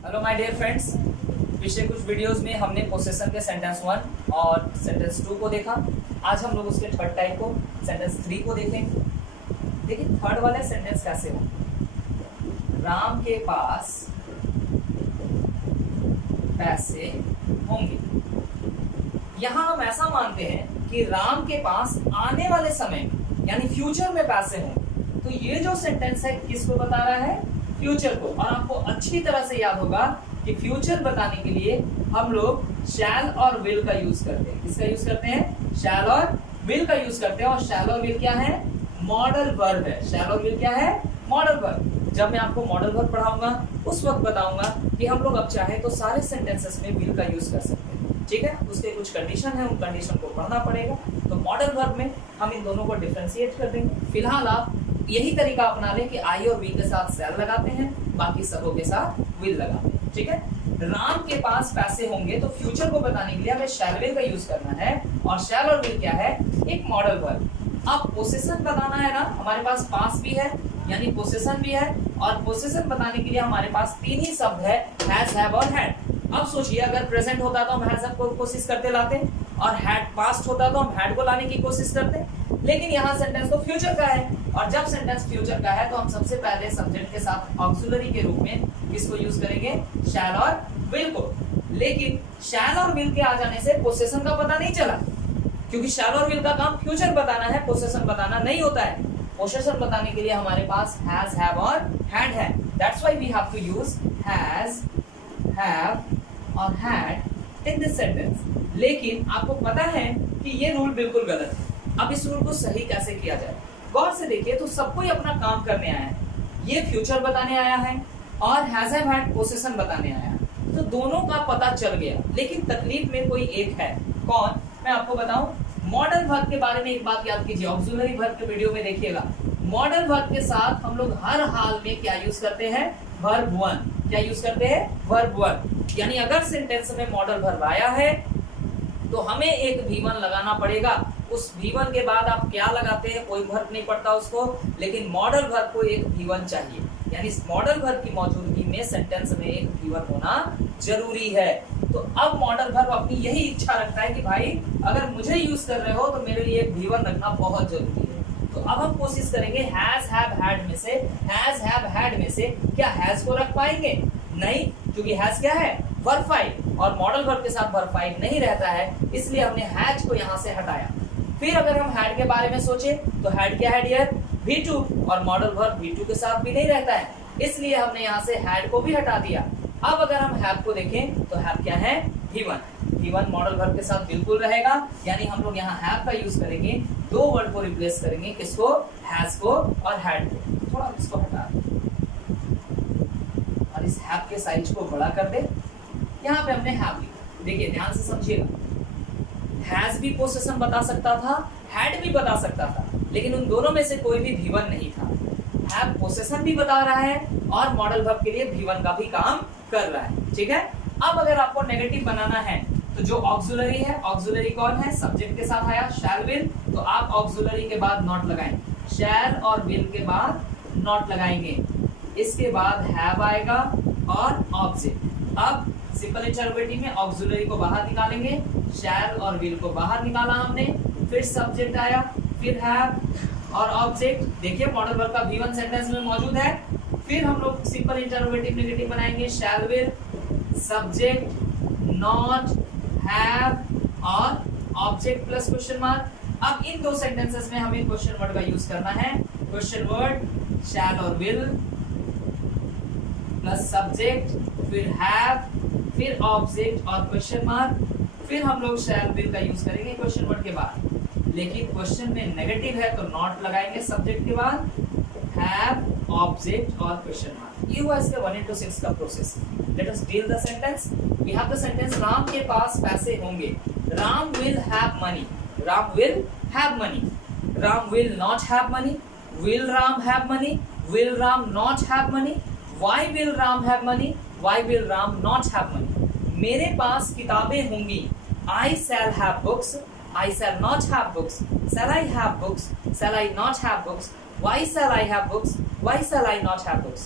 Hello my dear friends. पिछले कुछ videos में हमने पोसेशन के सेंटेंस 1 और सेंटेंस 2 को देखा। आज हम लोग उसके थर्ड टाइप को सेंटेंस 3 को देखेंगे। देखिए थर्ड वाले सेंटेंस कैसे हो। राम के पास पैसे होंगे। यहाँ हम ऐसा मानते हैं कि राम के पास आने वाले समय यानी फ्यूचर में पैसे हों। तो ये जो सेंटेंस है किसको बता रहा है? फ्यूचर को। और आपको अच्छी तरह से याद होगा कि फ्यूचर बताने के लिए हम लोग शैल और विल का यूज करते हैं। किसका यूज करते हैं? शैल और विल का यूज करते हैं। और शैल और विल क्या है? मॉडल वर्ब है। शैल और विल क्या है? Modal verb. जब मैं आपको मॉडल वर्ब पढ़ाऊंगा उस वक्त बताऊंगा कि हम लोग अब चाहे तो सारे सेंटेंसेस में विल का यूज कर सकते हैं। ठीक है, उसके कुछ कंडीशन है, उन कंडीशन को पढ़ना पड़ेगा। तो मॉडल वर्ब में हम इन दोनों को डिफरेंशिएट कर देंगे। फिलहाल आप यही तरीका अपना लें कि आई और वी के साथ शैल लगाते हैं, बाकी सबों के साथ विल लगाते हैं। ठीक है, राम के पास पैसे होंगे तो फ्यूचर को बताने के लिए हमें शैल विल का यूज करना है। और शैल और विल क्या है? एक मॉडल वर्ब। अब पोसेशन बताना है ना, हमारे पास पास भी है यानी पोसेशन भी है। और पोसेशन बताने के लिए हमारे पास तीन ही शब्द है, हैज, हैव और हैड। अब सोचिए अगर प्रेजेंट होता तो हम हैज हैव को कोशिश करते लाते, और हैड पास्ट होता तो हम हैड को लाने की कोशिश करते। लेकिन यहाँ सेंटेंस तो फ्यूचर का है, और जब सेंटेंस फ्यूचर का है तो हम सबसे पहले सब्जेक्ट के साथ ऑक्सिलरी के रूप में किसको यूज करेंगे? शैल और विल को। लेकिन शैल और विल के आ जाने से पोसेशन का पता नहीं चला, क्योंकि शैल और विल का काम फ्यूचर बताना है, पोसेशन बताना नहीं होता है। पोसेशन बताने के लिए हमारे पास हैज, हैव और हैड है। That's why we have to use has, have और हैड इन दिस सेंटेंस। लेकिन आपको पता है कि ये रूल बिल्कुल गलत है। अब इस रूल को सही कैसे किया जाए? गौर से देखिए तो सबको ही अपना काम करने आया है। ये फ्यूचर बताने आया है और हैज, हैव, हैड पोसेशन बताने आया है। तो दोनों का पता चल गया, लेकिन तकलीफ में कोई एक है। कौन? मैं आपको बताऊं। मॉडल वर्ब के बारे में एक बात याद कीजिए, ऑक्सिलरी वर्ब के वीडियो में देखिएगा। मॉडल वर्ब के साथ हम लोग हर हाल में क्या यूज करते हैं? Verb one. क्या यूज करते हैं? Verb one. यानी अगर सेंटेंस में मॉडल वर्ब आया है तो हमें एक V1 लगाना पड़ेगा। उस V1 के बाद आप क्या लगाते हैं कोई फर्क नहीं पड़ता उसको, लेकिन मॉडल वर्ब को एक V1 चाहिए। यानी इस मॉडल वर्ब की मौजूदगी में सेंटेंस में एक V1 होना जरूरी है। तो अब मॉडल वर्ब अपनी यही इच्छा रखता है कि भाई अगर मुझे यूज कर रहे हो तो मेरे लिए एक V1 रखना बहुत जरूरी है। तो अब हम कोशिश करेंगे हैज, हैव, हैड में से, हैज, हैव, हैड में से क्या हैज को रख पाएंगे? नहीं, क्योंकि हैज क्या है? वर्ब 5, और मॉडल वर्ब के साथ वर्ब 5 नहीं रहता है, इसलिए हमने हैज को यहाँ से हटाया। फिर अगर हम हैड के बारे में सोचे तो हैड क्या है डियर? V2, और मॉडल वर्ब V2 के साथ भी नहीं रहता है, इसलिए हमने यहाँ से हैड को भी हटा दिया। अब अगर हम हैव को देखें तो हैव क्या है? V1। V1 मॉडल वर्ब के साथ बिल्कुल रहेगा, यानी हम लोग यहाँ हैव का यूज करेंगे। दो वर्ड को रिप्लेस करेंगे, किसको? हैज को और हैड को। थोड़ा इसको हटा दे और इस हैव के साइज को बड़ा कर दे। यहाँ पे हमने हैव लिखा। देखिए ध्यान से समझिएगा, हैज भी पोसेशन बता सकता था, हैड भी बता सकता था, लेकिन उन दोनों में से कोई भी V1 नहीं था। हैव पोसेशन भी बता रहा है और मॉडल वर्ब के लिए V1 का भी काम कर रहा है। ठीक है, अब अगर आपको नेगेटिव बनाना है तो जो ऑक्सिलरी है, ऑक्सिलरी कौन है? सब्जेक्ट के साथ आया शैल विल, तो आप ऑक्सिलरी के बाद नॉट लगाएंगे। शैल और विल के बाद नॉट लगाएंगे, इसके बाद हैव आएगा और ऑब्जेक्ट। अब सिंपल इंटरोगेटिव में ऑक्सिलरी को बाहर निकालेंगे, शैल और विल को बाहर निकाला हमने, फिर सब्जेक्ट आया, फिर हैव और ऑब्जेक्ट। देखिए मॉडल वर्ब का V1 सेंटेंस में मौजूद है। फिर हम लोग सिंपल इंटरोगेटिव नेगेटिव बनाएंगे, शैल विल, सब्जेक्ट, नॉट, हैव और ऑब्जेक्ट प्लस क्वेश्चन मार्क। अब इन दो सेंटेंसेस में हमें क्वेश्चन वर्ड का यूज करना है। क्वेश्चन वर्ड शैल और विल प्लस सब्जेक्ट, फिर हैव, फिर ऑब्जेक्ट और क्वेश्चन मार्क। फिर हम लोग शैल विल का यूज करेंगे क्वेश्चन वर्ड के बाद, लेकिन क्वेश्चन में नेगेटिव है तो नॉट लगाएंगे सब्जेक्ट के बाद, हैव, ऑब्जेक्ट और क्वेश्चन मार्क। ये हुआ इसके 1 into 6 का प्रोसेस। Let us deal the sentence. We have the sentence Ram के पास पैसे होंगे। Ram will have money. Ram will have money. Ram will not have money. Will Ram have money? Will Ram not have money? Why will Ram have money? Why will Ram not have money? मेरे पास किताबें होंगी। I shall have books. I shall not have books. Shall I have books? Shall I not have books? Why shall I have books? Why shall I not have books?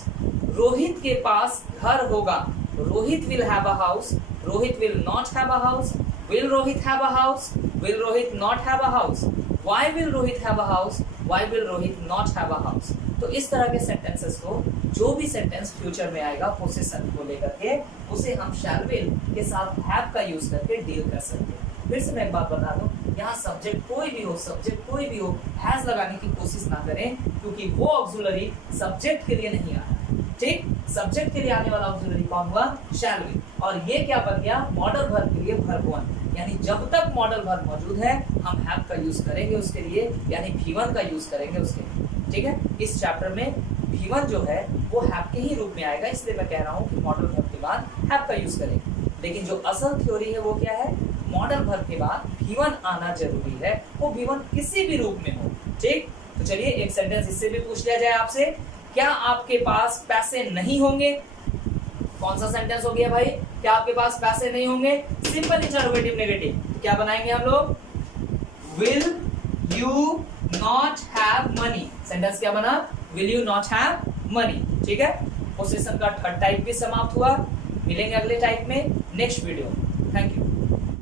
Rohit के पास घर होगा। Rohit will have a house, Rohit will not have a house, will Rohit have a house, will Rohit not have a house, why will Rohit have a house, why will Rohit not have a house. तो इस तरह के sentences को, जो भी सेंटेंस फ्यूचर में आएगा position को लेकर के, उसे हम शैल विल के साथ हैव का यूज करके डील कर सकते हैं। फिर से मैं एक बात बता दूं, यहाँ सब्जेक्ट कोई भी हो, सब्जेक्ट कोई भी हो, हैज लगाने की कोशिश ना करें, क्योंकि वो ऑक्सिलरी सब्जेक्ट के लिए नहीं आया। ठीक, सब्जेक्ट के लिए आने वाला ऑक्सिलरी कौन हुआ? शैल विल। और ये क्या बन गया? मॉडल वर्ब के लिए वर्ब वन, यानी जब तक मॉडल वर्ब मौजूद है हम हैव का यूज करेंगे उसके लिए, यानी V1 का यूज करेंगे उसके लिए। ठीक है, इस चैप्टर में V1 जो है वो हैव के ही रूप में आएगा, इसलिए मैं कह रहा हूँ कि मॉडल वर्ब के बाद हैव का यूज करेंगे। लेकिन जो असल थ्योरी है वो क्या है? मॉडल वर्ब के बाद V1 आना जरूरी है, वो V1 किसी भी रूप में हो। ठीक, तो चलिए एक सेंटेंस इससे भी पूछ लिया जाए आपसे, क्या आपके पास पैसे नहीं होंगे? कौन सा सेंटेंस हो गया भाई? क्या आपके पास पैसे नहीं होंगे? सिंपल इंटरोगेटिव नेगेटिव, क्या बनाएंगे हम लोग? Will you not have money. Sentence क्या बना? Will you not have money. ठीक है, पोजीशन का थर्ड टाइप भी समाप्त हुआ। मिलेंगे अगले टाइप में नेक्स्ट वीडियो। Thank you.